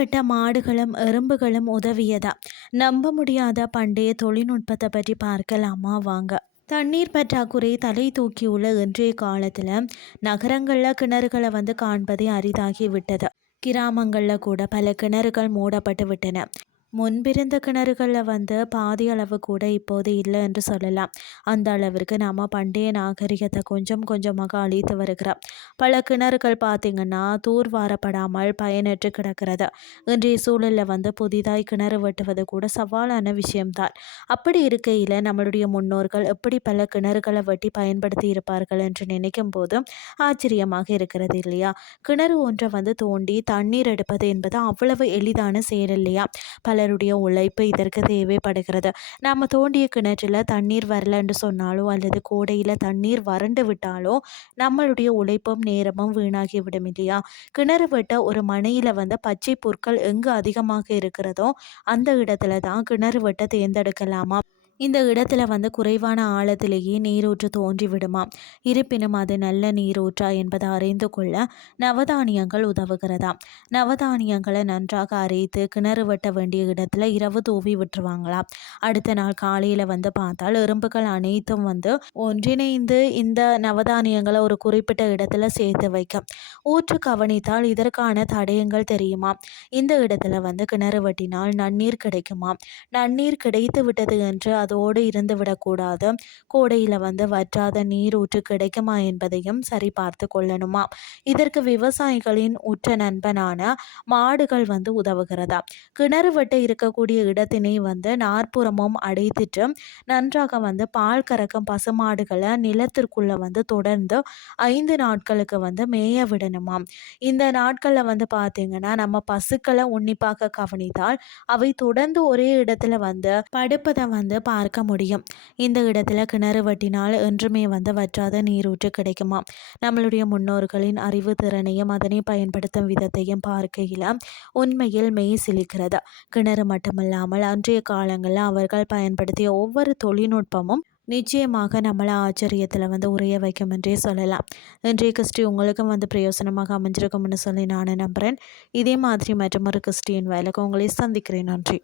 வெட்ட மாடுகளும் எறும்புகளும் உதவியதா? நம்ப முடியாத பண்டைய தொழில்நுட்பத்தை பற்றி பார்க்கலாமா வாங்க. தண்ணீர் பற்றாக்குறை தலை தூக்கியுள்ள இன்றைய காலத்தில் நகரங்களில் கிணறுகளை காண்பதே அரிதாகி விட்டது. கிராமங்களில் கூட பல கிணறுகள் மூடப்பட்டு விட்டன. முன்பிருந்த கிணறுகளில் பாதி அளவு கூட இப்போது இல்லை என்று சொல்லலாம். அந்த அளவிற்கு நாம் பண்டைய நாகரிகத்தை கொஞ்சம் கொஞ்சமாக அழித்து வருகிறோம். பல கிணறுகள் பார்த்திங்கன்னா தூர்வாரப்படாமல் பயனற்று கிடக்கிறது. இன்றைய சூழலில் புதிதாய் கிணறு வெட்டுவது கூட சவாலான விஷயம்தான். அப்படி இருக்கையில் நம்மளுடைய முன்னோர்கள் எப்படி பல கிணறுகளை வெட்டி பயன்படுத்தி இருப்பார்கள் என்று நினைக்கும் போது ஆச்சரியமாக இருக்கிறது இல்லையா? கிணறு ஒன்றை தோண்டி தண்ணீர் எடுப்பது என்பது அவ்வளவு எளிதான செயல் இல்லையா? பலருடைய உழைப்பு இதற்கு தேவைப்படுகிறது. நாம் தோண்டிய கிணற்றில் தண்ணீர் வரலன்னு சொன்னாலோ அல்லது கோடையில் தண்ணீர் வறண்டு விட்டாலோ நம்மளுடைய உழைப்பும் நேரமும் வீணாகி விடும் இல்லையா? கிணறு வெட்ட ஒரு மனையில் பச்சை புற்கள் எங்கு அதிகமாக இருக்கிறதோ அந்த இடத்துல தான் கிணறு வெட்ட தேர்ந்தெடுக்கலாமா? இந்த இடத்துல குறைவான ஆழத்திலேயே நீரூற்று தோன்றி விடுமா? இருப்பினும் அது நல்ல நீரூற்றா என்பதை அறிந்து கொள்ள நவதானியங்கள் உதவுகிறதா? நவதானியங்களை நன்றாக அரைத்து கிணறு வெட்ட வேண்டிய இடத்துல இரவு தூவி விட்டுருவாங்களாம். அடுத்த நாள் காலையில் பார்த்தால் எறும்புகள் அனைத்தும் ஒன்றிணைந்து இந்த நவதானியங்களை ஒரு குறிப்பிட்ட இடத்துல சேர்த்து வைக்கும். ஊற்று கவனித்தால் இதற்கான தடயங்கள் தெரியுமா? இந்த இடத்துல கிணறு வெட்டினால் நன்னீர் கிடைக்குமா? நன்னீர் கிடைத்து விட்டது என்று அதோடு இருந்து விடக்கூடாது. கோடையில் வற்றாத நீரூற்று கிடைக்குமா என்பதையும் சரி பார்த்து கொள்ளணுமா? இதற்கு விவசாயிகளின் உற்ற நண்பனான மாடுகள் உதவுகிறதா? கிணறு வெட்ட இருக்கக்கூடிய இடத்தினை நாற்புறமும் அடைத்துட்டு நன்றாக பால் கறக்கும் பசுமாடுகளை நிலத்திற்குள்ள தொடர்ந்து 5 நாட்களுக்கு மேய விடணுமாம். இந்த நாட்களில் பார்த்தீங்கன்னா நம்ம பசுக்களை உன்னிப்பாக கவனித்தால் அவை தொடர்ந்து ஒரே இடத்துல படுப்பதை பார்க்க முடியும். இந்த இடத்துல கிணறு வெட்டினால் என்றுமே வற்றாத நீரூற்று கிடைக்குமா? நம்மளுடைய முன்னோர்களின் அறிவு திறனையும் அதனை பயன்படுத்தும் விதத்தையும் பார்க்கையில் உண்மையில் மெய் சிலிக்கிறது. கிணறு மட்டுமல்லாமல் அன்றைய காலங்களில் அவர்கள் பயன்படுத்திய ஒவ்வொரு தொழில்நுட்பமும் நிச்சயமாக நம்மளை ஆச்சரியத்தில் உரைய வைக்கும் என்றே சொல்லலாம். இன்றைய கிறிஸ்டி உங்களுக்கும் பிரயோசனமாக அமைஞ்சிருக்கும்னு சொல்லி நான் நம்புகிறேன். இதே மாதிரி மற்றொரு கிறிஸ்டியன் வேலைக்கு உங்களை சந்திக்கிறேன். நன்றி.